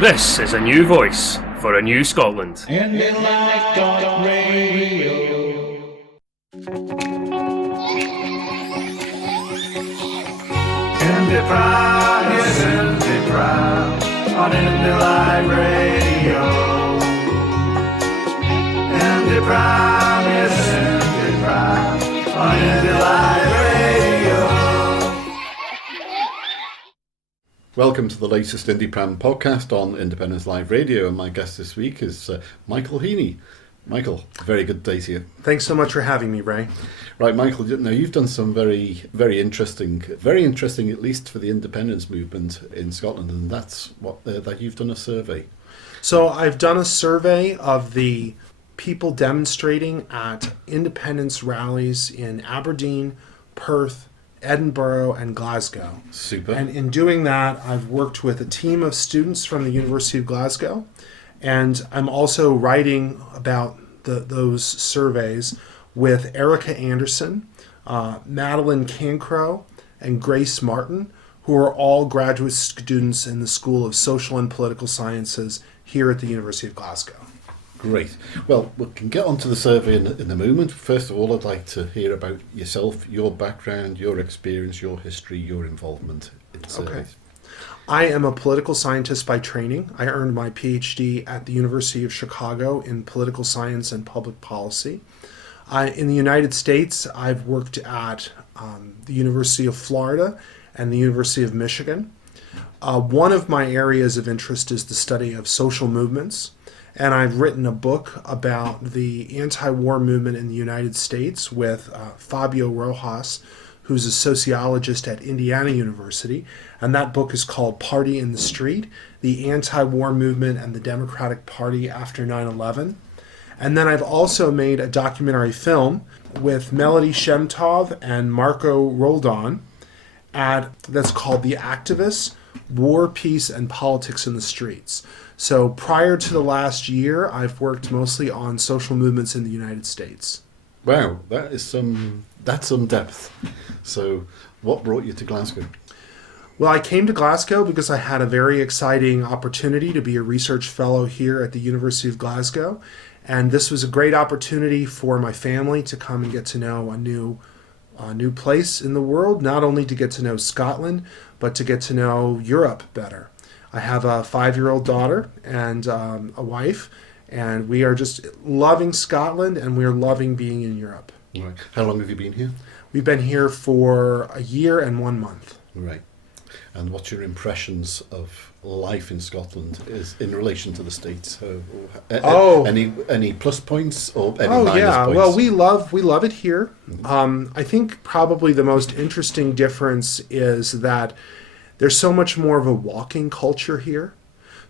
This is a new voice for a new Scotland. IndyLive.Radio. IndyPram is IndyPram on IndyLive.Radio. IndyPram is IndyPram on IndyLive.Radio. Welcome to the latest IndyPram Podcast on Independence Live Radio, and my guest this week is Michael Heaney. Michael, very good day to you. Thanks so much for having me, Ray. Right, Michael, now you've done some very interesting at least for the independence movement in Scotland, and that's what that you've done a survey. So I've done a survey of the people demonstrating at independence rallies in Aberdeen, Perth, Edinburgh, and Glasgow. Super. And in doing that, I've worked with a team of students from the University of Glasgow, and I'm also writing about those surveys with Erica Anderson, Madeline Cancrow, and Grace Martin, who are all graduate students in the School of Social and Political Sciences here at the University of Glasgow. Great. Well, we can get onto the survey in a moment. First of all, I'd like to hear about yourself, your background, your experience, your history, your involvement in surveys. Okay. I am a political scientist by training. I earned my Ph.D. at the University of Chicago in political science and public policy. In the United States, I've worked at the University of Florida and the University of Michigan. One of my areas of interest is the study of social movements, and I've written a book about the anti-war movement in the United States with Fabio Rojas, who's a sociologist at Indiana University, and that book is called Party in the Street, The Anti-War Movement and the Democratic Party After 9/11. And then I've also made a documentary film with Melody Shemtov and Marco Roldan that's called The Activists, War, Peace, and Politics in the Streets. So prior to the last year, I've worked mostly on social movements in the United States. Wow, that's some depth. So what brought you to Glasgow? Well, I came to Glasgow because I had a very exciting opportunity to be a research fellow here at the University of Glasgow. And this was a great opportunity for my family to come and get to know a new place in the world, not only to get to know Scotland, but to get to know Europe better. I have a 5-year-old daughter and a wife, and we are just loving Scotland, and we are loving being in Europe. Right. How long have you been here? We've been here for a year and 1 month. Right. And what's your impressions of life in Scotland is in relation to the States? Any plus points or any minus points? Well, we love it here. I think probably the most interesting difference is that there's so much more of a walking culture here.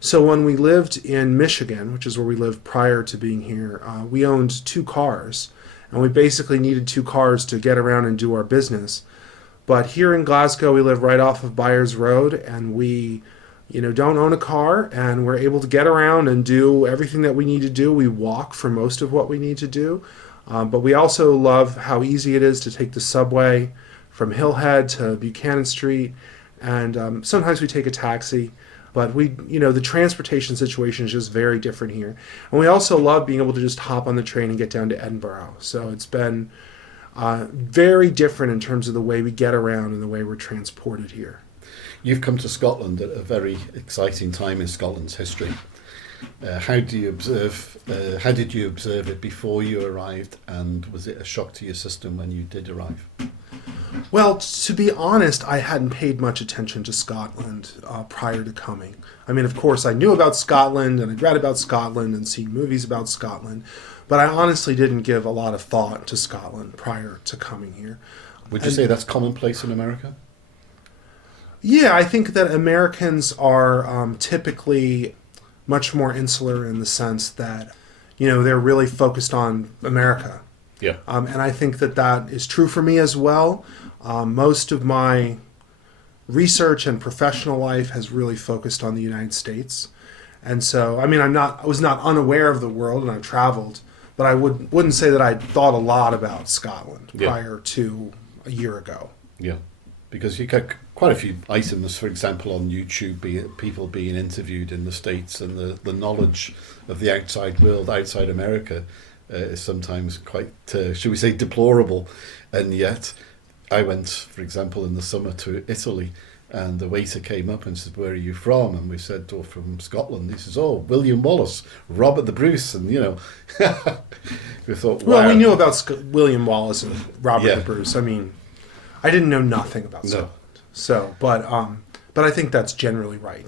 So when we lived in Michigan, which is where we lived prior to being here, we owned 2 cars, and we basically needed 2 cars to get around and do our business. But here in Glasgow, we live right off of Byers Road, and we, don't own a car, and we're able to get around and do everything that we need to do. We walk for most of what we need to do, but we also love how easy it is to take the subway from Hillhead to Buchanan Street, and sometimes we take a taxi. But the transportation situation is just very different here. And we also love being able to just hop on the train and get down to Edinburgh. So it's been very different in terms of the way we get around and the way we're transported here. You've come to Scotland at a very exciting time in Scotland's history. How did you observe it before you arrived, and was it a shock to your system when you did arrive? Well, to be honest, I hadn't paid much attention to Scotland prior to coming. I mean, of course, I knew about Scotland, and I'd read about Scotland and seen movies about Scotland, but I honestly didn't give a lot of thought to Scotland prior to coming here. Would you say that's commonplace in America? Yeah, I think that Americans are typically much more insular in the sense that, they're really focused on America. Yeah. And I think that is true for me as well. Most of my research and professional life has really focused on the United States. And so, I was not unaware of the world, and I've traveled, but I wouldn't say that I'd thought a lot about Scotland prior to a year ago. Yeah, because you get quite a few items, for example, on YouTube, people being interviewed in the States, and the knowledge of the outside world, outside America, is sometimes quite, should we say, deplorable. And yet, I went, for example, in the summer to Italy, and the waiter came up and said, "Where are you from?" And we said, "Oh, from Scotland." He says, "Oh, William Wallace, Robert the Bruce," and we thought, wow. Well, we knew about William Wallace and Robert Yeah. the Bruce. I mean, I didn't know nothing about Scotland. So, but I think that's generally right.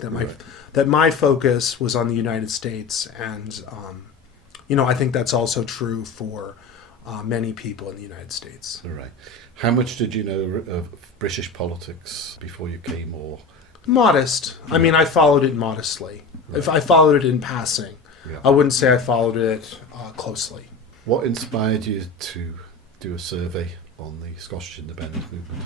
That my focus was on the United States, and I think that's also true for many people in the United States. All right. How much did you know of British politics before you came, or? Modest. I mean, I followed it modestly. Right. If I followed it in passing, Yeah. I wouldn't say I followed it closely. What inspired you to do a survey on the Scottish independence movement?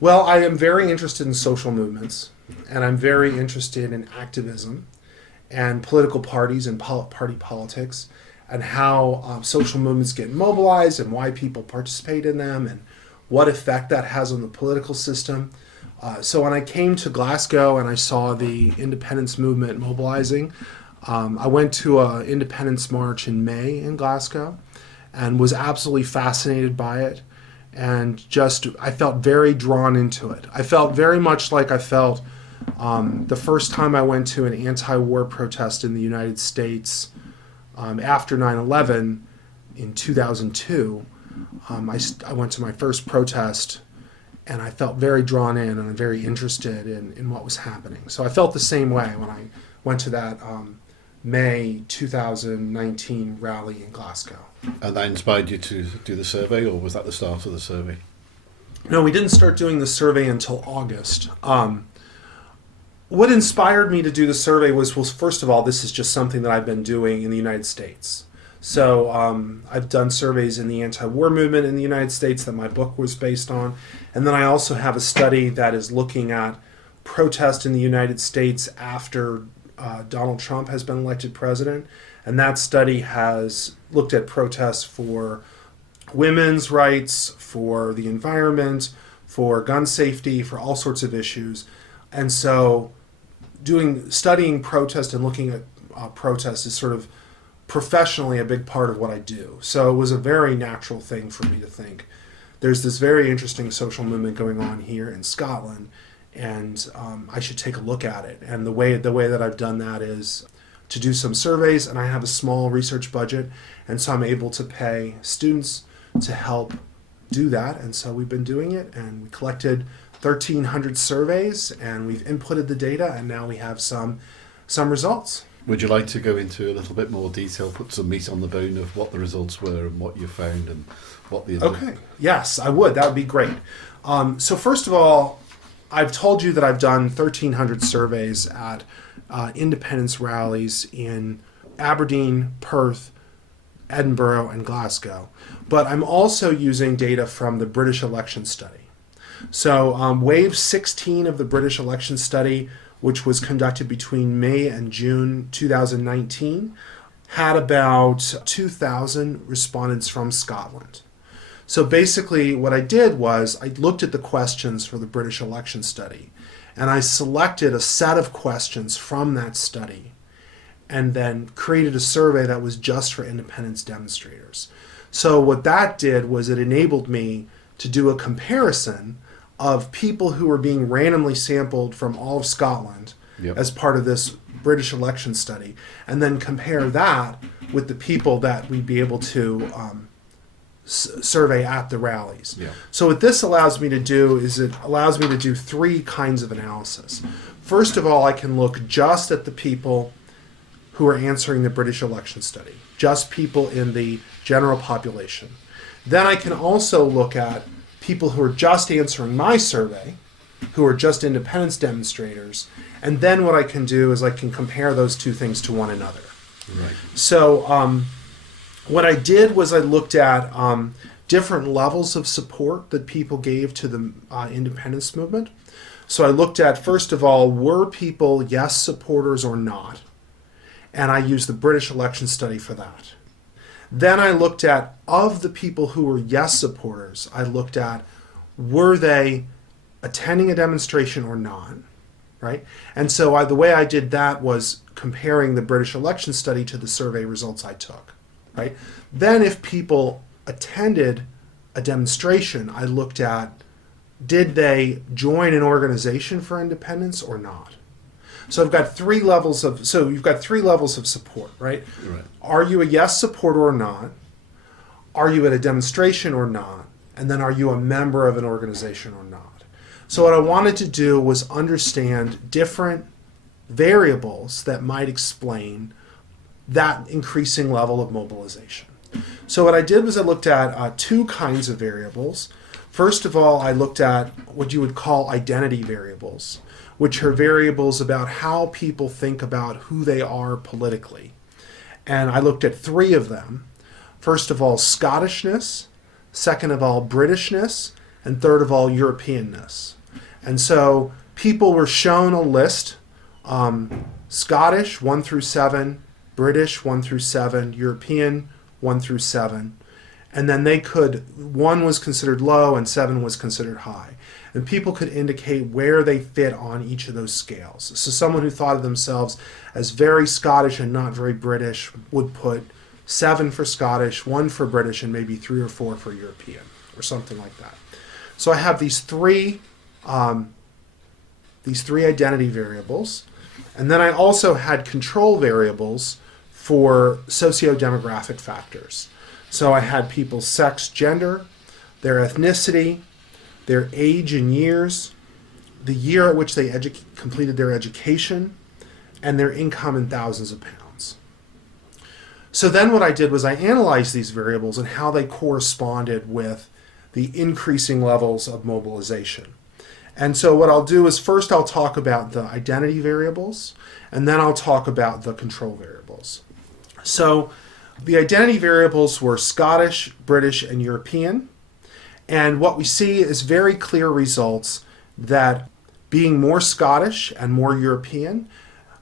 Well, I am very interested in social movements, and I'm very interested in activism and political parties and party politics, and how social movements get mobilized and why people participate in them and what effect that has on the political system. So when I came to Glasgow and I saw the independence movement mobilizing, I went to an independence march in May in Glasgow and was absolutely fascinated by it. And I felt very drawn into it. I felt very much like I felt the first time I went to an anti-war protest in the United States after 9/11 in 2002. I went to my first protest, and I felt very drawn in and very interested in what was happening. So I felt the same way when I went to that May 2019 rally in Glasgow. And that inspired you to do the survey, or was that the start of the survey? No, we didn't start doing the survey until August. What inspired me to do the survey was, first of all, this is just something that I've been doing in the United States. So I've done surveys in the anti-war movement in the United States that my book was based on. And then I also have a study that is looking at protest in the United States after Donald Trump has been elected president. And that study has looked at protests for women's rights, for the environment, for gun safety, for all sorts of issues. And so studying protest and looking at protest is sort of professionally a big part of what I do. So it was a very natural thing for me to think, there's this very interesting social movement going on here in Scotland, and I should take a look at it. And the way that I've done that is to do some surveys, and I have a small research budget, and so I'm able to pay students to help do that. And so we've been doing it, and we collected 1,300 surveys, and we've inputted the data, and now we have some results. Would you like to go into a little bit more detail, put some meat on the bone of what the results were and what you found and what the... Okay, yes, I would. That would be great. So first of all, I've told you that I've done 1,300 surveys at independence rallies in Aberdeen, Perth, Edinburgh, and Glasgow. But I'm also using data from the British election study. So wave 16 of the British election study, which was conducted between May and June 2019, had about 2,000 respondents from Scotland. So basically what I did was I looked at the questions for the British election study, and I selected a set of questions from that study and then created a survey that was just for independence demonstrators. So what that did was it enabled me to do a comparison of people who were being randomly sampled from all of Scotland as part of this British election study, and then compare that with the people that we'd be able to survey at the rallies. Yeah. So what this allows me to do is it allows me to do three kinds of analysis. First of all, I can look just at the people who are answering the British election study, just people in the general population. Then I can also look at people who are just answering my survey, who are just independence demonstrators, and then what I can do is I can compare those two things to one another. Right. So what I did was I looked at different levels of support that people gave to the independence movement. So I looked at, first of all, were people yes supporters or not? And I used the British election study for that. Then I looked at, of the people who were yes supporters, I looked at, were they attending a demonstration or not, right? And so the way I did that was comparing the British election study to the survey results I took, right? Then if people attended a demonstration, I looked at, did they join an organization for independence or not? So you've got three levels of support, right? Right. Are you a yes supporter or not? Are you at a demonstration or not? And then are you a member of an organization or not? So what I wanted to do was understand different variables that might explain that increasing level of mobilization. So what I did was I looked at two kinds of variables. First of all, I looked at what you would call identity variables, which are variables about how people think about who they are politically. And I looked at three of them. First of all, Scottishness. Second of all, Britishness. And third of all, Europeanness. And so people were shown a list, Scottish 1 through 7, British 1 through 7, European 1 through 7. And then 1 was considered low and 7 was considered high. And people could indicate where they fit on each of those scales. So someone who thought of themselves as very Scottish and not very British would put 7 for Scottish, 1 for British, and maybe 3 or 4 for European, or something like that. So I have these three identity variables. And then I also had control variables for socio-demographic factors. So I had people's sex, gender, their ethnicity, their age in years, the year at which they completed their education, and their income in thousands of pounds. So then what I did was I analyzed these variables and how they corresponded with the increasing levels of mobilization. And so what I'll do is first I'll talk about the identity variables, and then I'll talk about the control variables. So the identity variables were Scottish, British, and European. And what we see is very clear results that being more Scottish and more European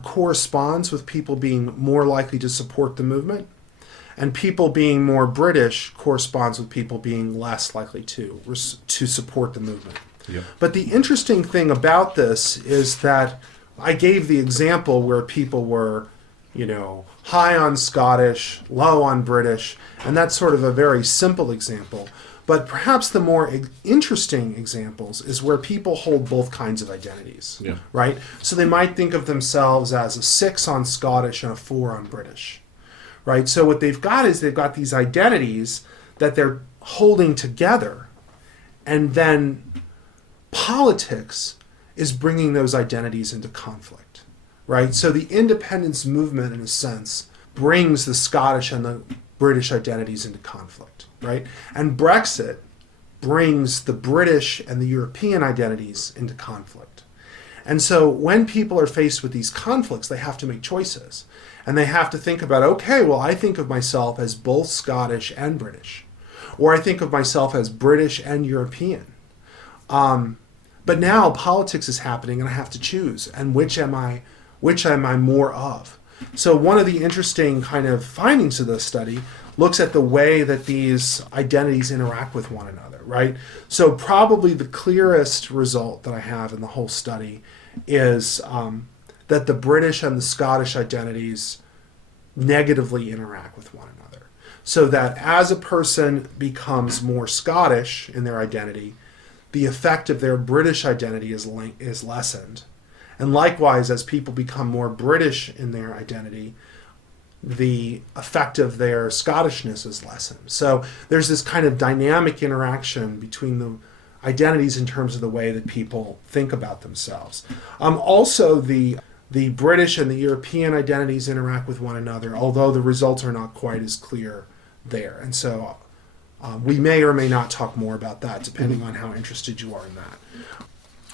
corresponds with people being more likely to support the movement. And people being more British corresponds with people being less likely to support the movement. Yep. But the interesting thing about this is that I gave the example where people were, high on Scottish, low on British, and that's sort of a very simple example. But perhaps the more interesting examples is where people hold both kinds of identities, right? So they might think of themselves as a 6 on Scottish and a 4 on British, right? So what they've got is they've got these identities that they're holding together, and then politics is bringing those identities into conflict, right? So the independence movement, in a sense, brings the Scottish and the British identities into conflict, right? And Brexit brings the British and the European identities into conflict. And so when people are faced with these conflicts, they have to make choices. And they have to think about, okay, well, I think of myself as both Scottish and British. Or I think of myself as British and European. But now politics is happening and I have to choose. And which am I more of? So one of the interesting kind of findings of this study looks at the way that these identities interact with one another, right? So probably the clearest result that I have in the whole study is that the British and the Scottish identities negatively interact with one another. So that as a person becomes more Scottish in their identity, the effect of their British identity is lessened. And likewise, as people become more British in their identity, the effect of their Scottishness is lessened. So there's this kind of dynamic interaction between the identities in terms of the way that people think about themselves. Also, the British and the European identities interact with one another, although the results are not quite as clear there. And so we may or may not talk more about that, depending on how interested you are in that.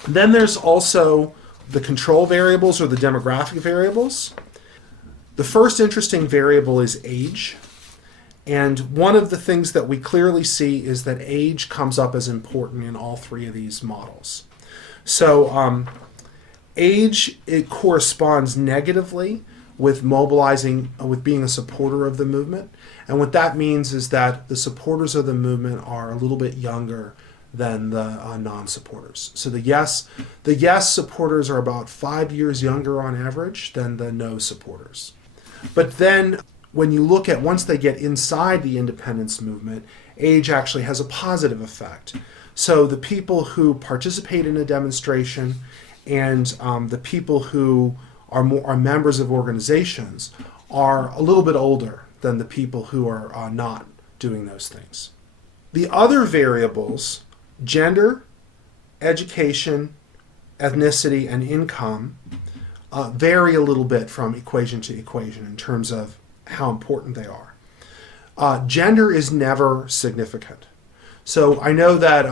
Then there's also the control variables or the demographic variables. The first interesting variable is age. And one of the things that we clearly see is that age comes up as important in all three of these models. So age, it corresponds negatively with mobilizing, with being a supporter of the movement. And what that means is that the supporters of the movement are a little bit younger than the non-supporters. So the yes supporters are about 5 years younger on average than the no supporters. But then when you look at once they get inside the independence movement, age actually has a positive effect. So the people who participate in a demonstration and the people who are members of organizations are a little bit older than the people who are not doing those things. The other variables, gender, education, ethnicity, and income, vary a little bit from equation to equation in terms of how important they are. Gender is never significant. So I know that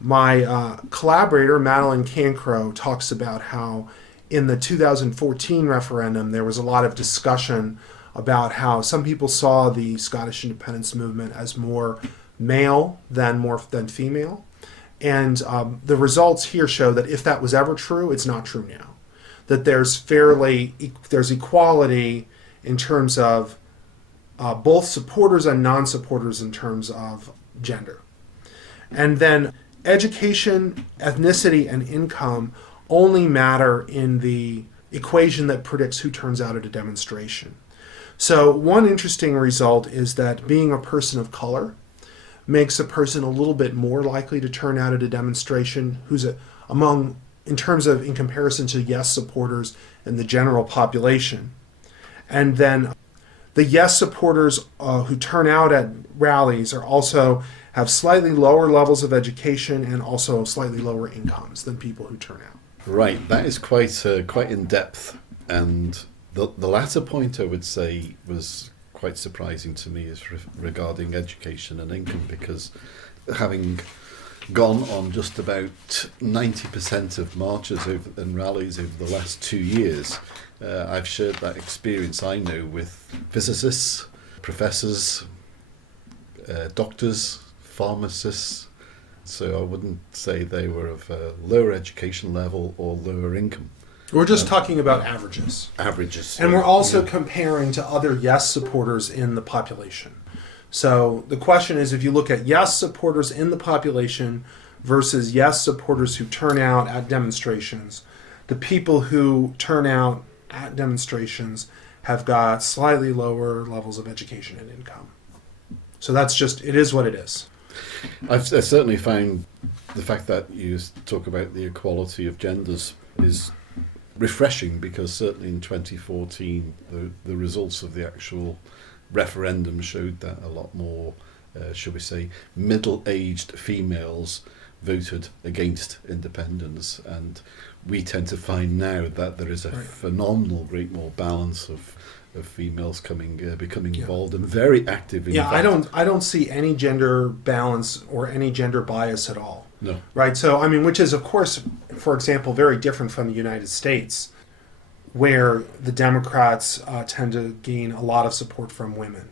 my collaborator, Madeline Cancro, talks about how in the 2014 referendum there was a lot of discussion about how some people saw the Scottish independence movement as more male than female. And the results here show that if that was ever true, it's not true now. That there's equality in terms of both supporters and non-supporters in terms of gender. And then education, ethnicity, and income only matter in the equation that predicts who turns out at a demonstration. So one interesting result is that being a person of color makes a person a little bit more likely to turn out at a demonstration in comparison to yes supporters and the general population. And then the yes supporters who turn out at rallies have slightly lower levels of education and also slightly lower incomes than people who turn out. Right, that is quite in depth, and the latter point I would say was quite surprising to me is regarding education and income, because having gone on just about 90% of marches and rallies over the last 2 years, I've shared that experience I know with physicists, professors, doctors, pharmacists. So I wouldn't say they were of a lower education level or lower income. We're just talking about averages. Averages. And we're also comparing to other yes supporters in the population. So the question is, if you look at yes supporters in the population versus yes supporters who turn out at demonstrations, the people who turn out at demonstrations have got slightly lower levels of education and income. So it is what it is. I've certainly found the fact that you talk about the equality of genders is refreshing, because certainly in 2014 the results of the actual referendum showed that a lot more, shall we say, middle-aged females voted against independence, and we tend to find now that there is a phenomenal great more balance of females becoming involved and very active in I don't see any gender balance or any gender bias at all. No. Right? So which is of course, for example, very different from the United States, where the Democrats tend to gain a lot of support from women,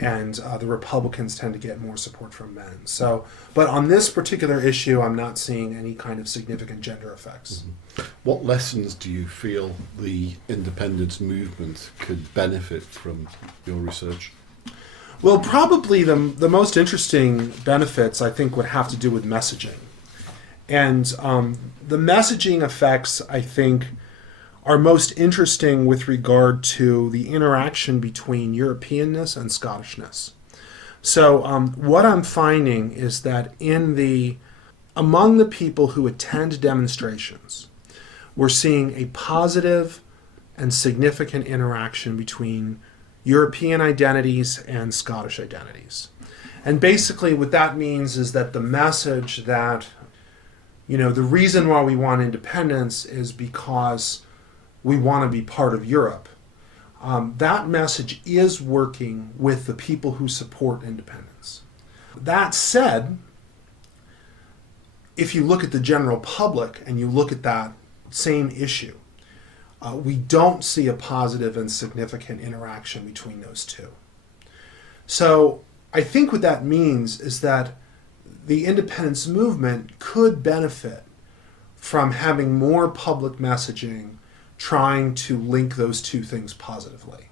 and the Republicans tend to get more support from men. So, but on this particular issue, I'm not seeing any kind of significant gender effects. Mm-hmm. What lessons do you feel the independence movement could benefit from your research? Well, probably the most interesting benefits, I think, would have to do with messaging. And the messaging effects, I think, are most interesting with regard to the interaction between Europeanness and Scottishness. So what I'm finding is that among the people who attend demonstrations, we're seeing a positive and significant interaction between European identities and Scottish identities. And basically what that means is that the message that, the reason why we want independence is because we want to be part of Europe. That message is working with the people who support independence. That said, if you look at the general public and you look at that same issue, we don't see a positive and significant interaction between those two. So I think what that means is that the independence movement could benefit from having more public messaging trying to link those two things positively.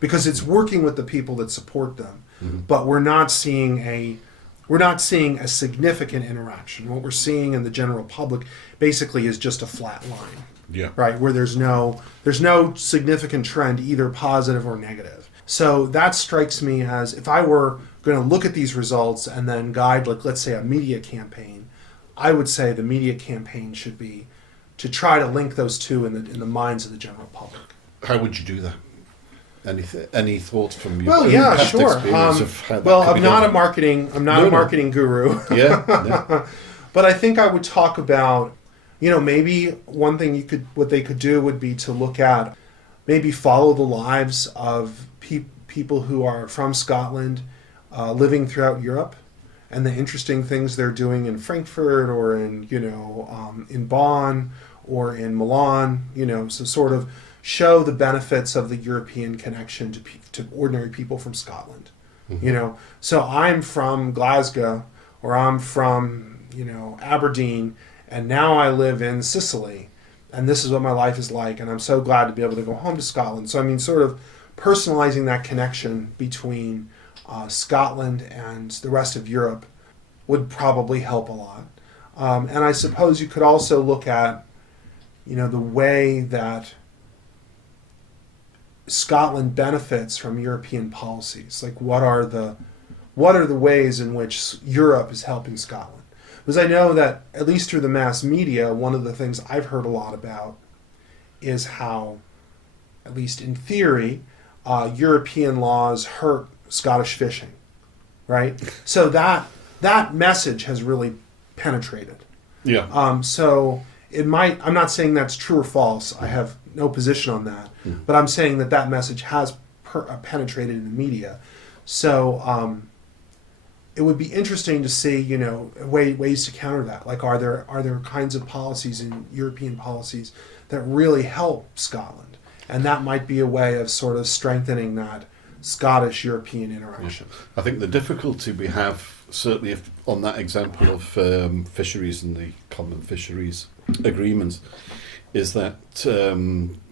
Because it's working with the people that support them, but we're not seeing we're not seeing a significant interaction. What we're seeing in the general public basically is just a flat line. Yeah. Right, where there's no significant trend, either positive or negative. So that strikes me as, if I were going to look at these results and then guide, like, let's say, a media campaign, I would say the media campaign should be to try to link those two in the minds of the general public. How would you do that? Any thoughts from you? Well, yeah, past sure. experience of how that Well, could be I'm not done? a marketing guru. Yeah. But I think I would talk about, maybe one thing what they could do would be to look at, maybe follow the lives of people who are from Scotland, living throughout Europe, and the interesting things they're doing in Frankfurt or in Bonn or in Milan, so sort of show the benefits of the European connection to ordinary people from Scotland. Mm-hmm. So I'm from Glasgow, or I'm from, Aberdeen, and now I live in Sicily, and this is what my life is like, and I'm so glad to be able to go home to Scotland. So, I mean, sort of personalizing that connection between Scotland and the rest of Europe would probably help a lot. And I suppose you could also look at, the way that Scotland benefits from European policies. Like, what are the ways in which Europe is helping Scotland? Because I know that, at least through the mass media, one of the things I've heard a lot about is how, at least in theory, European laws hurt Scottish fishing, right? So that message has really penetrated. Yeah. So it might, I'm not saying that's true or false. I have no position on that. But I'm saying that message has penetrated in the media. So it would be interesting to see, ways to counter that. Like, are there kinds of policies in European policies that really help Scotland? And that might be a way of sort of strengthening that Scottish-European interaction. I think the difficulty we have, certainly on that example of fisheries and the common fisheries agreements, is that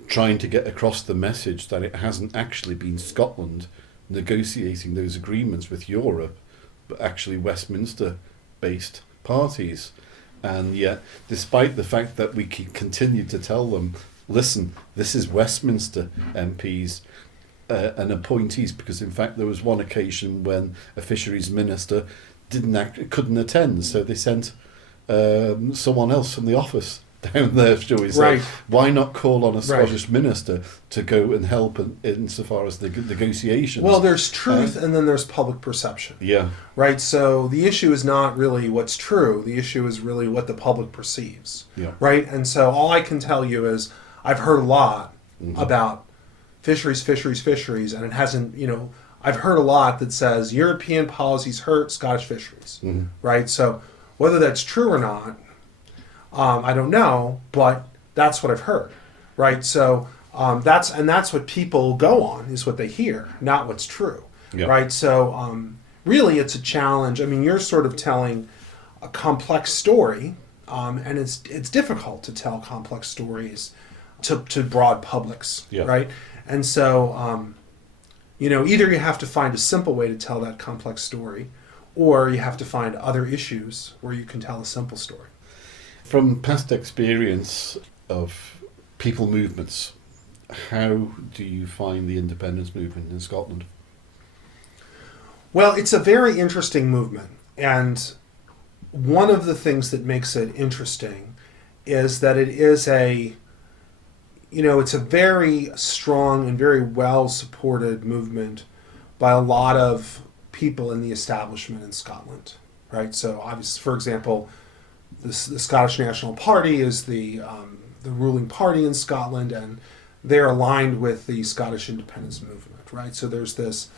trying to get across the message that it hasn't actually been Scotland negotiating those agreements with Europe, but actually Westminster-based parties. And yet, despite the fact that we continue to tell them, listen, this is Westminster MPs and appointees, because in fact there was one occasion when a fisheries minister couldn't attend, so they sent someone else from the office down there, shall we say. Right. Why not call on a Scottish minister to go and help insofar as the negotiations? Well, there's truth and then there's public perception. Yeah. Right, so the issue is not really what's true. The issue is really what the public perceives. Yeah. Right, and so all I can tell you is I've heard a lot about fisheries, and it hasn't, I've heard a lot that says European policies hurt Scottish fisheries. Right, so whether that's true or not, I don't know, but that's what I've heard, right? So that's what people go on, is what they hear, not what's true, right? So really, it's a challenge. I mean, you're sort of telling a complex story, and it's difficult to tell complex stories to broad publics, right? And so either you have to find a simple way to tell that complex story, or you have to find other issues where you can tell a simple story. From past experience of people movements, how do you find the independence movement in Scotland? Well, it's a very interesting movement, and one of the things that makes it interesting is that it is it's a very strong and very well supported movement by a lot of people in the establishment in Scotland, right? So obviously, for example, the Scottish National Party is the ruling party in Scotland, and they're aligned with the Scottish independence movement, right? So there's this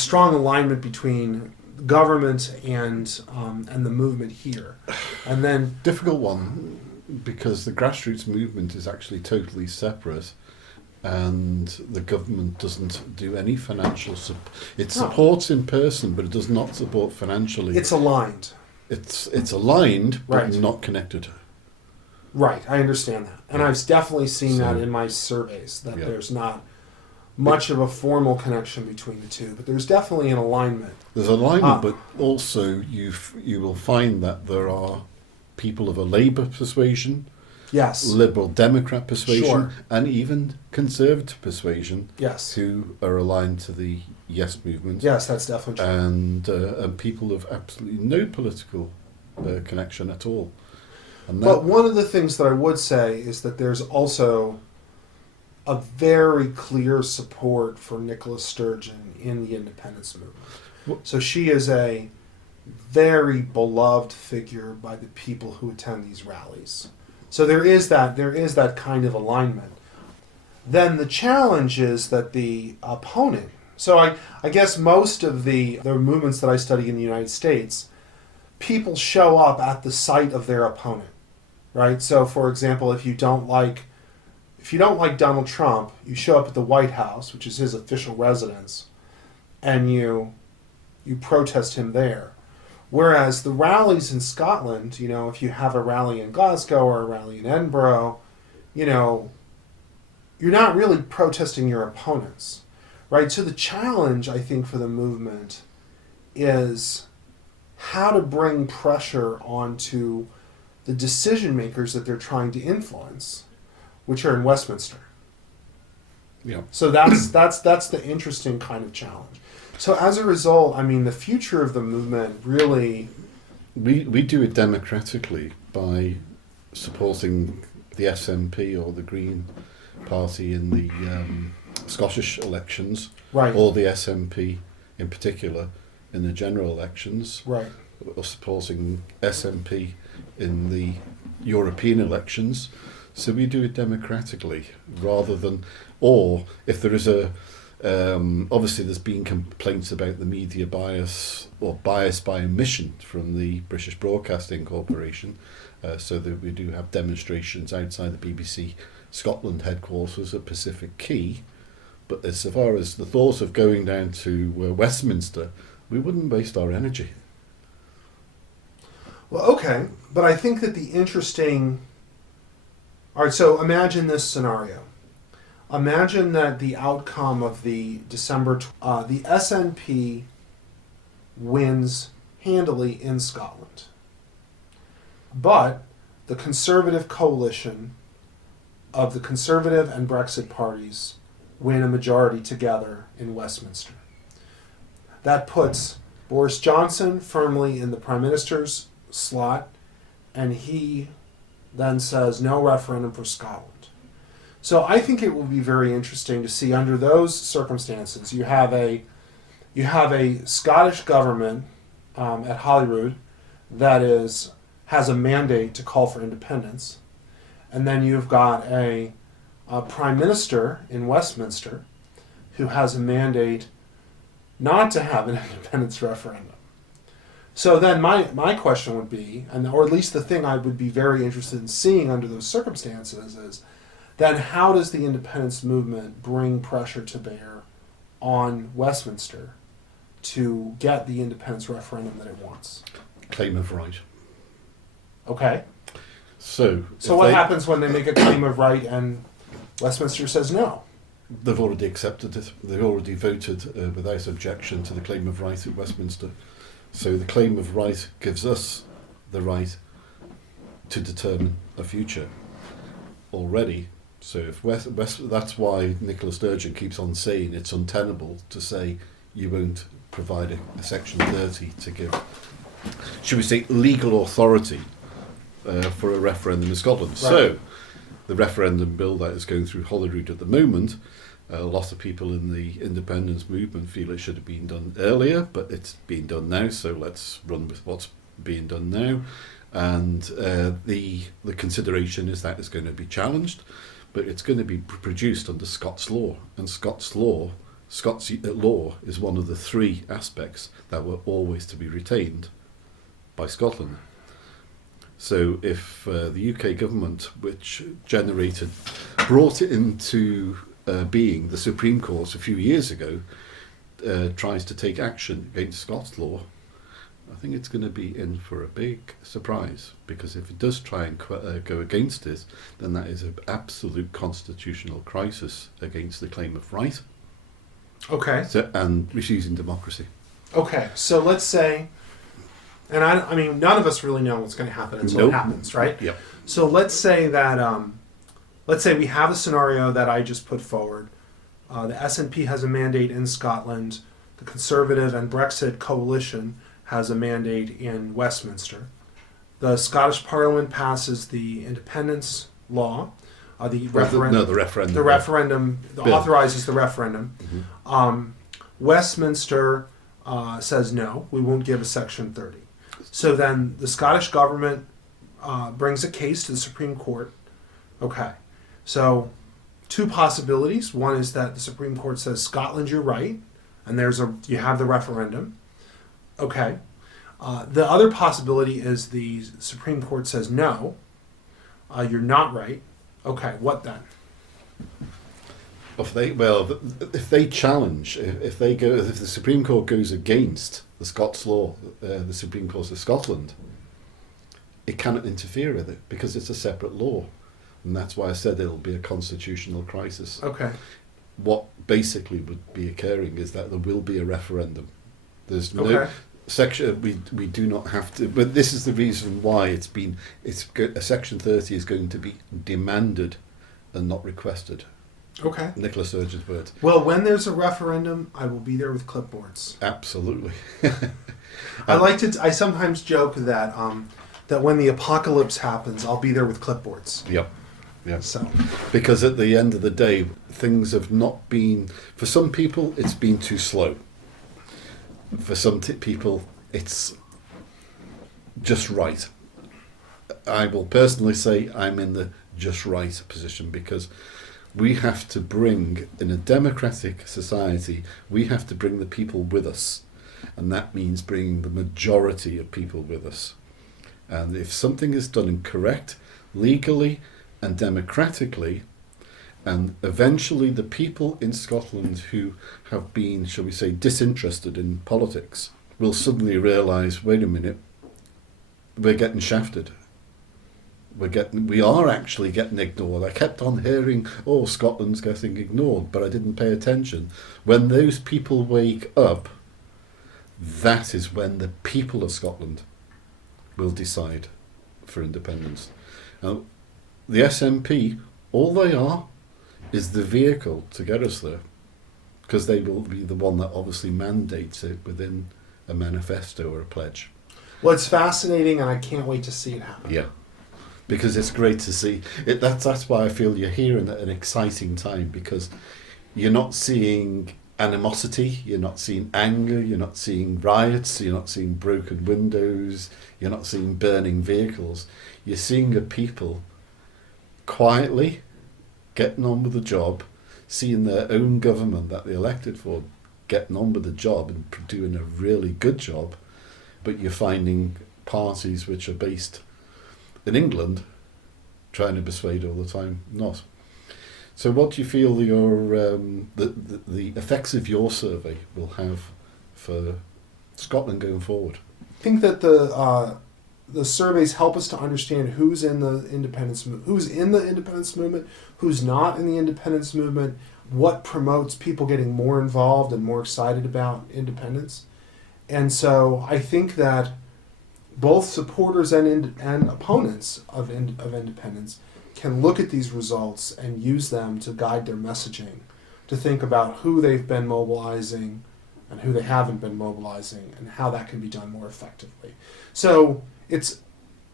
strong alignment between government and the movement here, and then difficult one, because the grassroots movement is actually totally separate, and the government doesn't do any financial support. It supports in person, but it does not support financially. It's aligned. It's aligned, but Right. not connected. Right, I understand that. And I've definitely seen that in my surveys, that there's not much of a formal connection between the two, but there's definitely an alignment. There's alignment, but also you will find that there are people of a Labour persuasion, Yes. Liberal Democrat persuasion, Sure. and even Conservative persuasion, Yes. who are aligned to the Yes movement. Yes, that's definitely true. And people of absolutely no political connection at all. And But one of the things that I would say is that there's also a very clear support for Nicola Sturgeon in the independence movement. So she is a very beloved figure by the people who attend these rallies. So there is that kind of alignment. Then the challenge is that the opponent. So I guess most of the movements that I study in the United States, people show up at the site of their opponent, right? So for example, if you don't like Donald Trump, you show up at the White House, which is his official residence, and you protest him there. Whereas the rallies in Scotland, if you have a rally in Glasgow or a rally in Edinburgh, you're not really protesting your opponents, right? So the challenge, I think, for the movement is how to bring pressure onto the decision makers that they're trying to influence, which are in Westminster. Yeah. So that's the interesting kind of challenge. So as a result, the future of the movement really... We do it democratically by supporting the SNP or the Green Party in the Scottish elections, Right. or the SNP in particular in the general elections, Right. or supporting SNP in the European elections. So we do it democratically rather than... Or if there is a... obviously there's been complaints about the media bias or bias by omission from the British Broadcasting Corporation, so that we do have demonstrations outside the BBC Scotland headquarters at Pacific Quay. But as far as the thought of going down to Westminster, we wouldn't waste our energy. Well, okay. But I think that the interesting... All right, so imagine this scenario. Imagine that the outcome of the the SNP wins handily in Scotland. But the Conservative coalition of the Conservative and Brexit parties win a majority together in Westminster. That puts Boris Johnson firmly in the Prime Minister's slot, and he then says no referendum for Scotland. So I think it will be very interesting to see under those circumstances. You have a Scottish government at Holyrood that has a mandate to call for independence, and then you've got a Prime Minister in Westminster who has a mandate not to have an independence referendum. So then my question would be, or at least the thing I would be very interested in seeing under those circumstances is, then how does the independence movement bring pressure to bear on Westminster to get the independence referendum that it wants? Claim of right. Okay. So what happens when they make a claim of right and Westminster says no? They've already accepted it. They've already voted without objection to the claim of right at Westminster. So the claim of right gives us the right to determine a future already. So if that's why Nicola Sturgeon keeps on saying it's untenable to say you won't provide a Section 30 to give, should we say, legal authority for a referendum in Scotland. Right. So the referendum bill that is going through Holyrood at the moment, a lot of people in the independence movement feel it should have been done earlier, but it's being done now, so let's run with what's being done now. And the consideration is that it's going to be challenged, but it's going to be produced under Scots law. And Scots law is one of the three aspects that were always to be retained by Scotland. So if the UK government, which brought it into being the Supreme Court a few years ago, tries to take action against Scots law, I think it's going to be in for a big surprise, because if it does try and go against it, then that is an absolute constitutional crisis against the claim of right. Okay. and refusing democracy. Okay. So let's say, and I mean, none of us really know what's going to happen until Nope. it happens, right? Yep. So let's say that, let's say we have a scenario that I just put forward. The SNP has a mandate in Scotland. The Conservative and Brexit coalition has a mandate in Westminster. The Scottish Parliament passes the independence law. The referendum. The referendum. The referendum Bill. authorizes the referendum. Westminster says no, we won't give a Section 30. So then the Scottish government brings a case to the Supreme Court. Okay, so two possibilities. One is that the Supreme Court says, Scotland, you're right, and you have the referendum. Okay. The other possibility is the Supreme Court says, no, you're not right. Okay, what then? If they challenge, if the Supreme Court goes against the Scots law, the Supreme Court of Scotland, it cannot interfere with it because it's a separate law, and that's why I said it'll be a constitutional crisis. Okay. What basically would be occurring is that there will be a referendum. There's no Okay. section. We do not have to. But this is the reason why a Section 30 is going to be demanded and not requested. Okay. Nicola Sturgeon's words. Well, when there's a referendum, I will be there with clipboards. Absolutely. I sometimes joke that that when the apocalypse happens, I'll be there with clipboards. Yep. Yeah. So, Because at the end of the day, things have not been. For some people, it's been too slow. For some people, it's just right. I will personally say I'm in the just right position because we have to bring, in a democratic society, we have to bring the people with us. And that means bringing the majority of people with us. And if something is done incorrect, legally and democratically, and eventually the people in Scotland who have been, shall we say, disinterested in politics will suddenly realise, wait a minute, we're getting shafted. We are actually getting ignored. I kept on hearing, oh, Scotland's getting ignored, but I didn't pay attention. When those people wake up, that is when the people of Scotland will decide for independence. Now, the SNP, all they are is the vehicle to get us there, because they will be the one that obviously mandates it within a manifesto or a pledge. well, it's fascinating, and I can't wait to see it happen. Yeah, because it's great to see it. That's why I feel you're here in an exciting time, because you're not seeing animosity, you're not seeing anger, you're not seeing riots, you're not seeing broken windows, you're not seeing burning vehicles. You're seeing a people quietly getting on with the job, seeing their own government that they elected for getting on with the job and doing a really good job, but you're finding parties which are based in England trying to persuade all the time not. So what do you feel your the effects of your survey will have for Scotland going forward? I think that the surveys help us to understand who's in the independence movement, who's not in the independence movement, what promotes people getting more involved and more excited about independence. And so I think that both supporters and opponents of independence can look at these results and use them to guide their messaging, to think about who they've been mobilizing and who they haven't been mobilizing, and how that can be done more effectively. So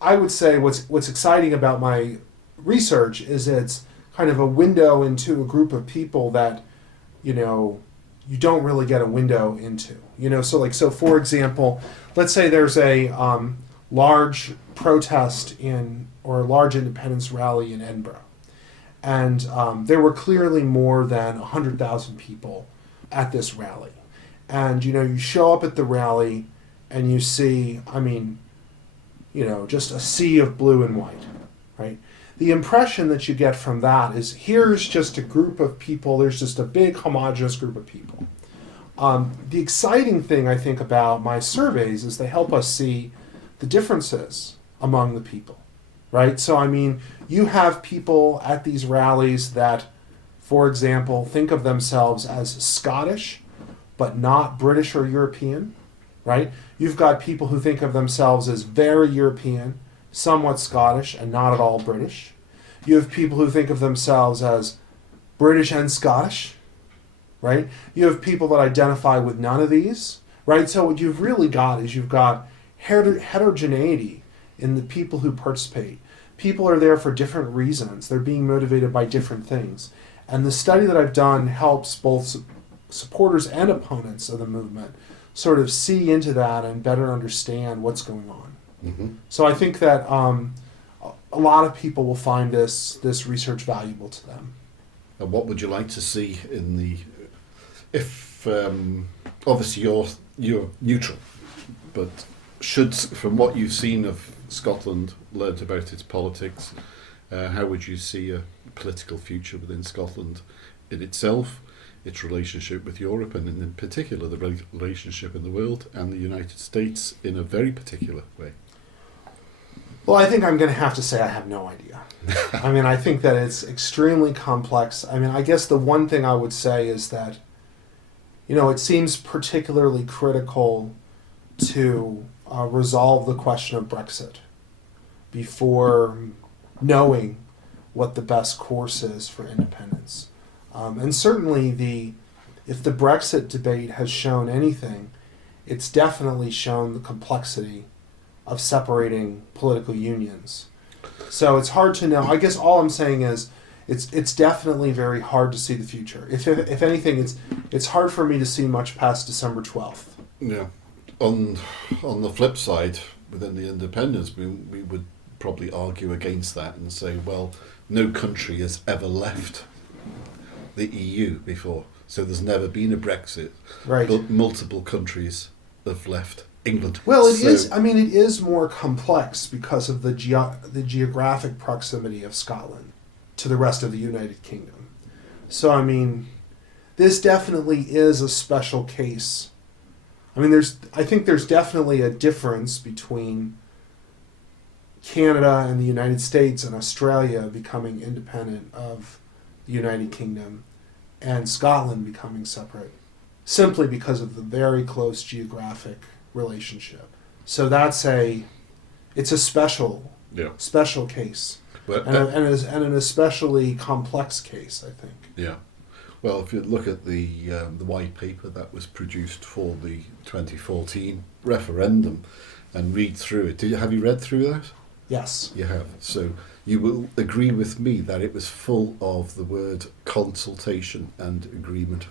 I would say what's exciting about my research is it's kind of a window into a group of people that, you don't really get a window into. So for example, let's say there's a large protest or a large independence rally in Edinburgh. And there were clearly more than 100,000 people at this rally. And, you show up at the rally and you see, just a sea of blue and white, right? The impression that you get from that is here's just a group of people, there's just a big homogeneous group of people. The exciting thing I think about my surveys is they help us see the differences among the people, right? So, you have people at these rallies that for example, think of themselves as Scottish, but not British or European, right? You've got people who think of themselves as very European, somewhat Scottish, and not at all British. You have people who think of themselves as British and Scottish, right? You have people that identify with none of these, right? So what you've really got is you've got heterogeneity in the people who participate. People are there for different reasons. They're being motivated by different things. And the study that I've done helps both supporters and opponents of the movement sort of see into that and better understand what's going on. Mm-hmm. So I think that a lot of people will find this research valuable to them. And what would you like to see in the, if obviously you're neutral, but should, from what you've seen of Scotland, learnt about its politics, how would you see a political future within Scotland in itself, its relationship with Europe, and in particular the relationship in the world and the United States in a very particular way? Well, I think I'm going to have to say I have no idea. I mean, I think that it's extremely complex. I mean, I guess the one thing I would say is that, you know, it seems particularly critical to resolve the question of Brexit before knowing what the best course is for independence. And certainly if the Brexit debate has shown anything, it's definitely shown the complexity of separating political unions. So it's hard to know. I guess all I'm saying is it's definitely very hard to see the future. If anything, it's hard for me to see much past December 12th. Yeah. On the flip side, within the independence, we would probably argue against that and say, well, no country has ever left the EU before, so there's never been a Brexit. Right. But multiple countries have left England. Well, it is. I mean, it is more complex because of the geographic proximity of Scotland to the rest of the United Kingdom. So, I mean, this definitely is a special case. I mean, I think there's definitely a difference between Canada and the United States and Australia becoming independent of the United Kingdom and Scotland becoming separate, simply because of the very close geographic relationship. So it's a special case, But, and an especially complex case, I think. Yeah. Well, if you look at the white paper that was produced for the 2014 referendum and read through it, have you read through that? Yes. You have. So you will agree with me that it was full of the word consultation and agreement.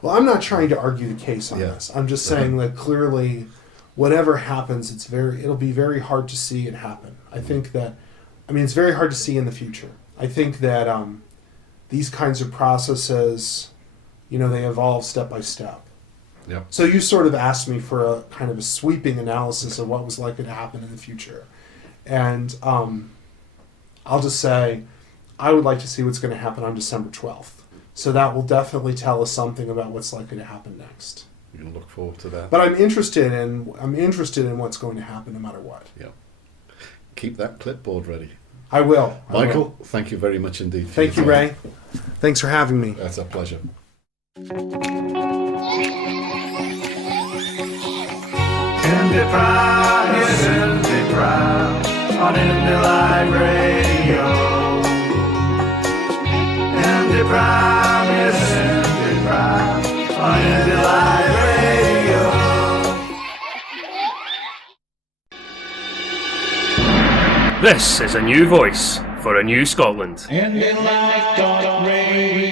Well, I'm not trying to argue the case on Yeah. this. I'm just saying that clearly, whatever happens, it'll be very hard to see it happen. I think that, it's very hard to see in the future. I think that these kinds of processes, they evolve step by step. Yeah. So you sort of asked me for a kind of a sweeping analysis of what was likely to happen in the future. And I'll just say, I would like to see what's going to happen on December 12th. So that will definitely tell us something about what's likely to happen next. You can look forward to that. But I'm interested in what's going to happen no matter what. Yeah. Keep that clipboard ready. I will. Michael, thank you very much indeed. Thank you, Ray. Thanks for having me. That's a pleasure. IndyPram, yes, IndyPram, on IndyLive.Radio. IndyPram, yes, IndyPram, on IndyLive.Radio. This is a new voice for a new Scotland. IndyLive.Radio.